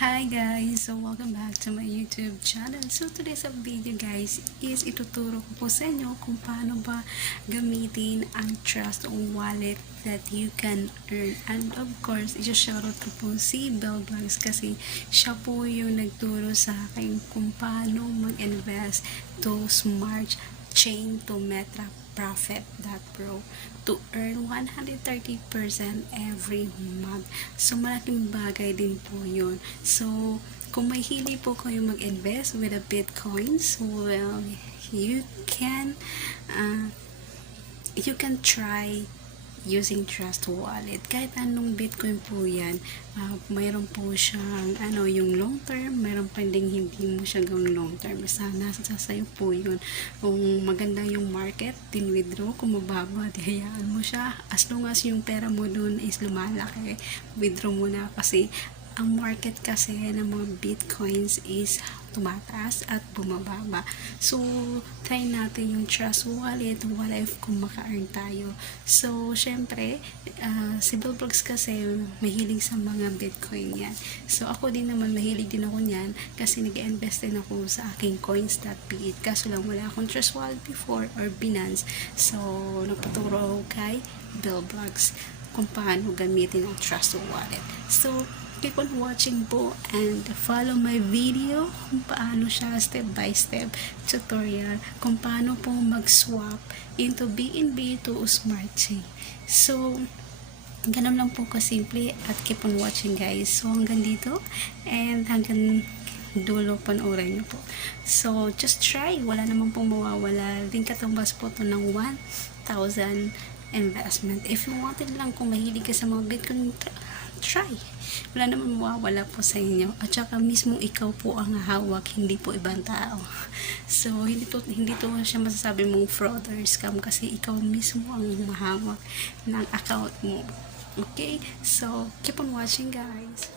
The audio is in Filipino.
Hi guys! So welcome back to my YouTube channel. So today's video guys is ituturo ko po sa inyo kung paano ba gamitin ang Trust Wallet that you can earn. And of course, i-shoutout ko po si Bell Vlogs kasi siya po yung nagturo sa akin kung paano mag-invest to Smart Chain to Meta Profit.pro to earn 130% every month. So, malaking bagay din po yun. So, kung may hili po kayo mag-invest with a Bitcoins, well, you can try using Trust Wallet. Kahit anong Bitcoin po yan, mayroon po siyang yung long term, mayroon pa ding hindi mo siya gawing long term. Basta nasa sayo po yun. Kung maganda yung market, din withdraw. Kung mababa, hayaan mo siya. As long as yung pera mo dun is lumalaki, withdraw mo na kasi ang market kasi ng mga Bitcoins is tumataas at bumababa. So, try natin yung Trust Wallet. What if kung maka-earn tayo? So, syempre, si Bell Vlogs kasi mahilig sa mga Bitcoin yan. So, ako din naman, mahilig din ako niyan kasi nag-invest din ako sa aking coins.ph. Kaso lang, wala akong Trust Wallet before or Binance. So, nagpaturo ako kay Bell Vlogs kung paano gamitin ang Trust Wallet. So, keep on watching po and follow my video kung paano siya step by step tutorial kung paano po mag-swap into BNB to Smart Chain. So, ganun lang po kasimple at keep on watching guys. So, hanggang dito and hanggang dulo panoorin nyo po. So, just try. Wala naman pong mawawala. Din katumbas po to ng 1,000 investment. If you wanted lang, kung mahilig ka sa mga Bitcoin, try. Wala naman mawawala po sa inyo. At saka mismo ikaw po ang hawak, hindi po ibang tao. So, hindi to siya masasabi mong fraud or scam kasi ikaw mismo ang mahawak ng account mo. Okay? So, keep on watching guys.